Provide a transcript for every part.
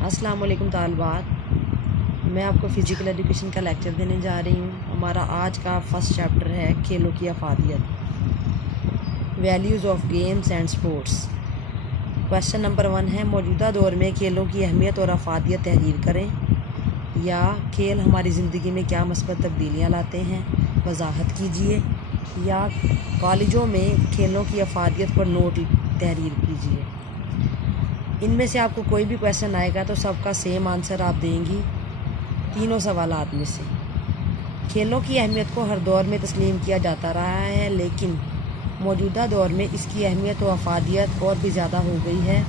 अस्सलाम वालेकुम तालबात, मैं आपको फ़िज़िकल एजुकेशन का लेक्चर देने जा रही हूँ। हमारा आज का फर्स्ट चैप्टर है खेलों की अफादियत, values of games and sports. Question number 1 है, मौजूदा दौर में खेलों की अहमियत और अफादियत तहरीर करें। या खेल हमारी ज़िंदगी में क्या मस्बत तब्दीलियाँ लाते हैं, वजाहत कीजिए। या कॉलेजों में खेलों की अफादियत पर नोट तहरीर कीजिए। इनमें से आपको कोई भी क्वेश्चन आएगा तो सबका सेम आंसर आप देंगी तीनों सवालात में से। खेलों की अहमियत को हर दौर में तस्लीम किया जाता रहा है, लेकिन मौजूदा दौर में इसकी अहमियत व अफादियत और भी ज़्यादा हो गई है,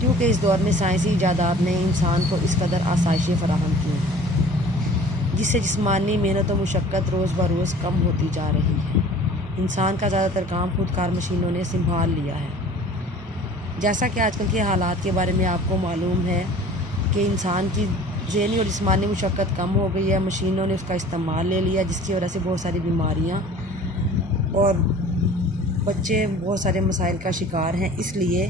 क्योंकि इस दौर में साइंसी इजादात ने इंसान को इस कदर आसाइशें फराहम की हैं, जिससे जिस्मानी मेहनत व मुशक्क़त रोज़ ब रोज़ कम होती जा रही है। इंसान का ज़्यादातर काम खुदकार मशीनों ने संभाल लिया है। जैसा कि आजकल के हालात के बारे में आपको मालूम है कि इंसान की ज़हनी और जिस्मानी मुशक्क़त कम हो गई है, मशीनों ने उसका इस्तेमाल ले लिया, जिसकी वजह से बहुत सारी बीमारियां और बच्चे बहुत सारे मसाइल का शिकार हैं। इसलिए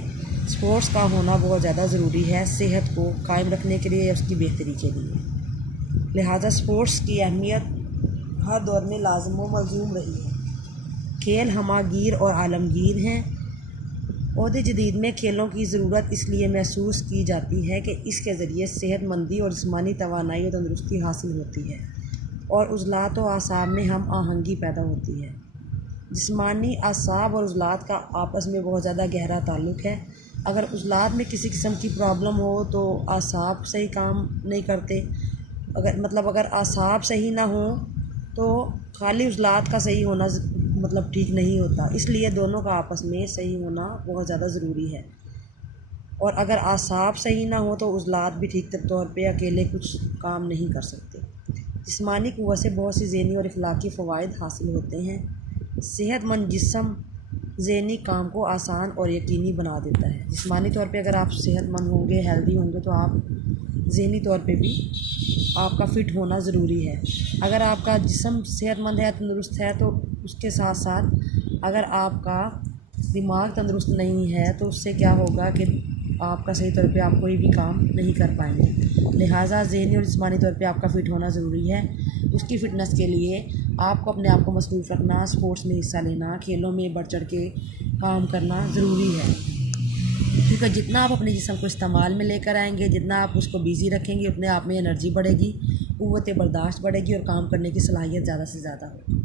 स्पोर्ट्स का होना बहुत ज़्यादा ज़रूरी है सेहत को कायम रखने के लिए या उसकी बेहतरी के लिए। लिहाजा स्पोर्ट्स की अहमियत हर दौर में लाज़िम व मलज़ूम रही है। खेल हमागीर और आलमगीर हैं। औहदे जदीद में खेलों की ज़रूरत इसलिए महसूस की जाती है कि इसके ज़रिए सेहतमंदी और जिस्मानी तवानाई और तंदुरुस्ती हासिल होती है और उज़लात व आसाब में हम आहंगी पैदा होती है। जिस्मानी आसाब और उज़लात का आपस में बहुत ज़्यादा गहरा ताल्लुक़ है। अगर उज़लात में किसी किस्म की प्रॉब्लम हो तो आसाब सही काम नहीं करते। अगर आसाब सही ना हो तो खाली उज़लात का सही होना ठीक नहीं होता। इसलिए दोनों का आपस में सही होना बहुत ज़्यादा ज़रूरी है। और अगर आसाब सही ना हो तो उज़लात भी ठीक तौर पे अकेले कुछ काम नहीं कर सकते। जिस्मानी क़ुव्वत से बहुत सी ज़हनी और अखलाकी फ़वाइद हासिल होते हैं। सेहतमंद जिस्म ज़हनी काम को आसान और यकीनी बना देता है। जिस्मानी तौर पे अगर आप सेहतमंद होंगे, हेल्दी होंगे, तो आप ज़हनी तौर पे भी आपका फ़िट होना ज़रूरी है। अगर आपका जिस्म सेहतमंद है, तंदुरुस्त है, तो उसके साथ साथ अगर आपका दिमाग तंदुरुस्त नहीं है तो उससे क्या होगा कि आपका सही तौर पे आप कोई भी काम नहीं कर पाएंगे। लिहाजा ज़हनी और जिस्मानी तौर पे आपका फ़िट होना ज़रूरी है। उसकी फ़िटनेस के लिए आपको अपने आप को मसरूफ़ रखना, स्पोर्ट्स में हिस्सा लेना, खेलों में बढ़ चढ़ के काम करना ज़रूरी है। क्योंकि जितना आप अपने जिस्म को इस्तेमाल में लेकर आएंगे, जितना आप उसको बिज़ी रखेंगे, उतने आप में एनर्जी बढ़ेगी, क़ुव्वत बर्दाश्त बढ़ेगी और काम करने की सलाहियत ज़्यादा से ज़्यादा होगी।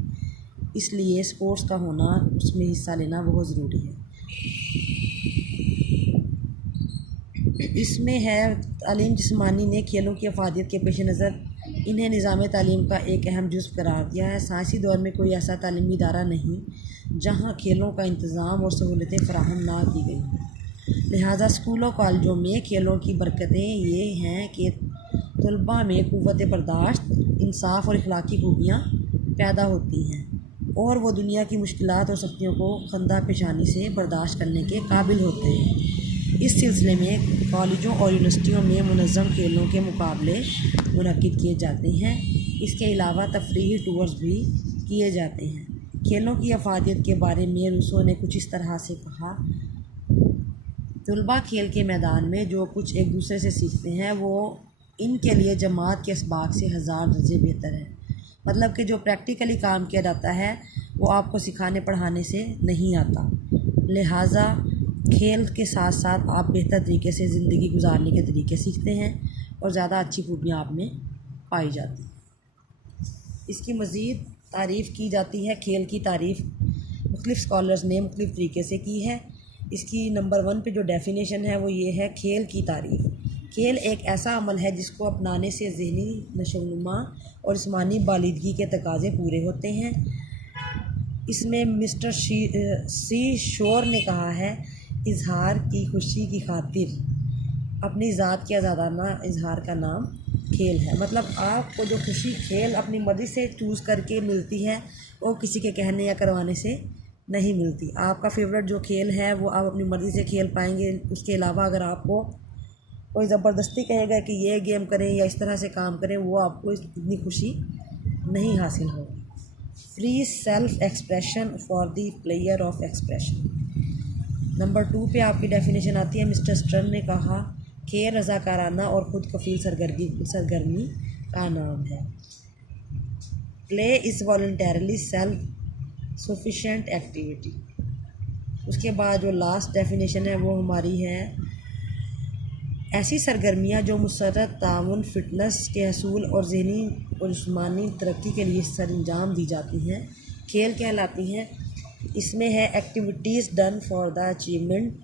इसलिए स्पोर्ट्स का होना, उसमें हिस्सा लेना बहुत ज़रूरी है। इसमें है तालीम जिस्मानी ने खेलों की अफादियत के पेश नज़र इन्हें निज़ाम तालीम का एक अहम जुज़्व करार दिया है। साइंसी दौर में कोई ऐसा तालीमी इदारा नहीं जहाँ खेलों का इंतज़ाम और सहूलतें फ़राहम ना की गई हों। लिहाजा स्कूलों कॉलेजों में खेलों की बरकतें ये हैं कि तलबा में क़ुव्वत बर्दाश्त, इंसाफ और अखलाकी खूबियाँ पैदा होती हैं और वो दुनिया की मुश्किलात और सख्तियों को खंदा पेशानी से बर्दाश्त करने के काबिल होते हैं। इस सिलसिले में कॉलेजों और यूनिवर्सिटियों में मुनज़्ज़म खेलों के मुकाबले मुनक्किद किए जाते हैं। इसके अलावा तफरीही टूर्स भी किए जाते हैं। खेलों की अफादियत के बारे में रूसो ने कुछ इस तरह से कहा, तलबा खेल के मैदान में जो कुछ एक दूसरे से सीखते हैं वो इनके लिए जमात के इसबाक से 1000 दर्जे बेहतर है। मतलब कि जो प्रैक्टिकली काम किया जाता है वो आपको सिखाने पढ़ाने से नहीं आता। लिहाजा खेल के साथ साथ आप बेहतर तरीके से ज़िंदगी गुजारने के तरीके सीखते हैं और ज़्यादा अच्छी खूबियाँ आप में पाई जाती हैं। इसकी मज़ीद तारीफ़ की जाती है। खेल की तारीफ़ मुख्तलिफ़ स्कॉलर्स ने मुख्तलिफ़ तरीके से की है। इसकी नंबर 1 पे जो डेफिनेशन है वो ये है, खेल की तारीफ़। खेल एक ऐसा अमल है जिसको अपनाने से ज़हनी नशोनुमा और जिस्मानी बालिदगी के तकाज़े पूरे होते हैं। इसमें मिस्टर सी शोर ने कहा है, इजहार की खुशी की खातिर अपनी ज़ात के आज़ादाना इजहार का नाम खेल है। मतलब आपको जो खुशी खेल अपनी मर्ज़ी से चूज़ करके मिलती है वो किसी के कहने या करवाने से नहीं मिलती। आपका फेवरेट जो खेल है वो आप अपनी मर्ज़ी से खेल पाएंगे। उसके अलावा अगर आपको कोई ज़बरदस्ती कहेगा कि ये गेम करें या इस तरह से काम करें, वो आपको इतनी खुशी नहीं हासिल होगी। Free self expression for the player of expression. Number 2 पे आपकी डेफिनेशन आती है। मिस्टर स्टर्न ने कहा खेल रज़ाकाराना और ख़ुद कफ़ील सरगर्मी का नाम है। Play is voluntarily self sufficient activity. उसके बाद जो लास्ट डेफिनेशन है वो हमारी है, ऐसी सरगर्मियाँ जो मुसर्रत ताउन फिटनेस के हसूल और ज़हनी और जिस्मानी तरक्की के लिए सरंजाम दी जाती हैं, खेल कहलाती हैं। इसमें है activities done for the achievement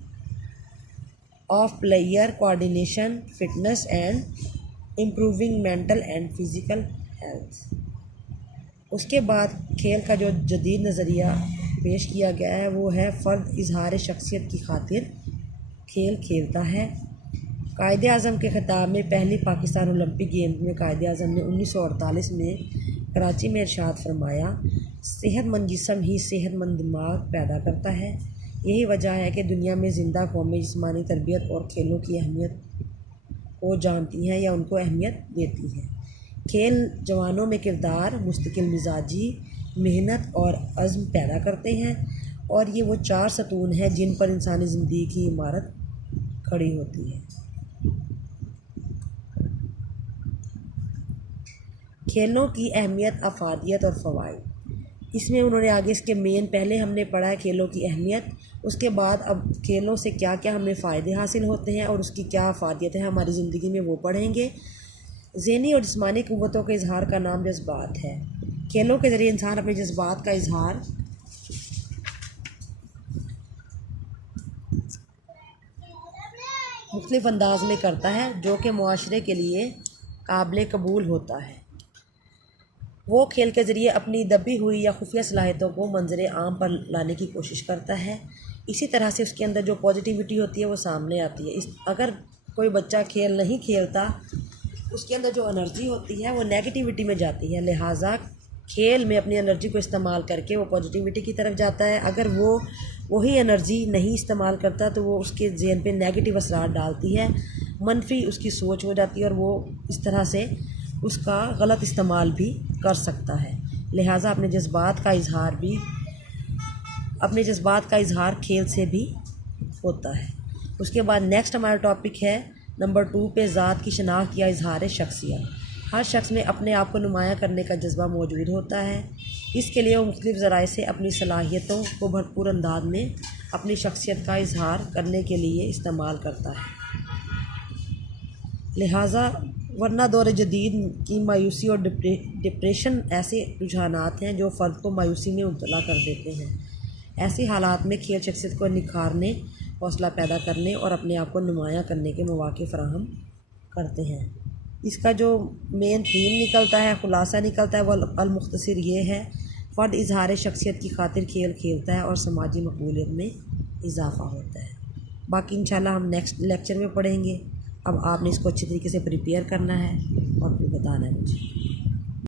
of player coordination, fitness and improving mental and physical health. उसके बाद खेल का जो जदीद नज़रिया पेश किया गया है वो है, फ़र्द इजहार शख्सियत की खातिर खेल खेलता है। कायदे आज़म के ख़िताब में पहली पाकिस्तान ओलंपिक गेम्स में कायदे आज़म ने 1948 में कराची में इरशाद फरमाया, सेहतमंद जिस्म ही सेहतमंद दिमाग पैदा करता है। यही वजह है कि दुनिया में ज़िंदा कौमें जिस्मानी तरबियत और खेलों की अहमियत को जानती हैं या उनको अहमियत देती हैं। खेल जवानों में किरदार, मुस्तकिल मिजाजी, मेहनत और अज़्म पैदा करते हैं और ये वो 4 सतून हैं जिन पर इंसानी ज़िंदगी की इमारत खड़ी होती है। खेलों की अहमियत, अफादियत और फ़वाइद। इसमें उन्होंने आगे इसके पहले हमने पढ़ा है खेलों की अहमियत, उसके बाद अब खेलों से क्या क्या हमें फ़ायदे हासिल होते हैं और उसकी क्या अफादियत है हमारी ज़िंदगी में, वो पढ़ेंगे। ज़हनी और जिस्मानी क़ुव्वतों के इजहार का नाम जज्बात है। खेलों के ज़रिए इंसान अपने जज्बात का इजहार मुख्तलिफ़ अंदाज में करता है जो कि मुआशरे के लिए काबिल कबूल होता है। वो खेल के ज़रिए अपनी दबी हुई या खुफिया सलाहियतों को मंजर आम पर लाने की कोशिश करता है। इसी तरह से उसके अंदर जो पॉजिटिविटी होती है वो सामने आती है। अगर कोई बच्चा खेल नहीं खेलता, उसके अंदर जो एनर्जी होती है वो नेगेटिविटी में जाती है, लिहाजा खेल में अपनी एनर्जी को इस्तेमाल करके वो पॉजिटिविटी की तरफ जाता है। अगर वो वही एनर्जी नहीं इस्तेमाल करता तो वो उसके ज़हन पे नेगेटिव असरार डालती है, मनफी उसकी सोच हो जाती है और वो इस तरह से उसका गलत इस्तेमाल भी कर सकता है। लिहाजा अपने जज्बात का इजहार खेल से भी होता है। उसके बाद नेक्स्ट हमारा टॉपिक है नंबर 2 पे, ज़ात की शनाख्त या इजहार शख्सियत। हर शख्स में अपने आप को नुमायाँ करने का जज्बा मौजूद होता है। इसके लिए वो मुख्तलिफ़ ज़राए से अपनी सलाहियतों को भरपूर अंदाज में अपनी शख्सियत का इजहार करने के लिए इस्तेमाल करता है। लिहाजा वरना दौर जदीद की मायूसी और डिप्रेशन ऐसे रुझानात हैं जो फ़र्द को मायूसी में मुब्तला कर देते हैं। ऐसे हालात में खेल शख्सियत को निखारने, हौसला पैदा करने और अपने आप को नुमायाँ करने के मौक़े फ़राहम करते हैं। इसका जो मेन थीम निकलता है, ख़ुलासा निकलता है, वह अल-मुख्तसर ये है, फ़र्द इजहार शख्सियत की खातिर खेल खेलता है और समाजी मकबूलियत में इजाफ़ा होता है। बाकी इंशाल्लाह हम नेक्स्ट लेक्चर में पढ़ेंगे। अब आपने इसको अच्छी तरीके से प्रिपेयर करना है और फिर बताना है मुझे।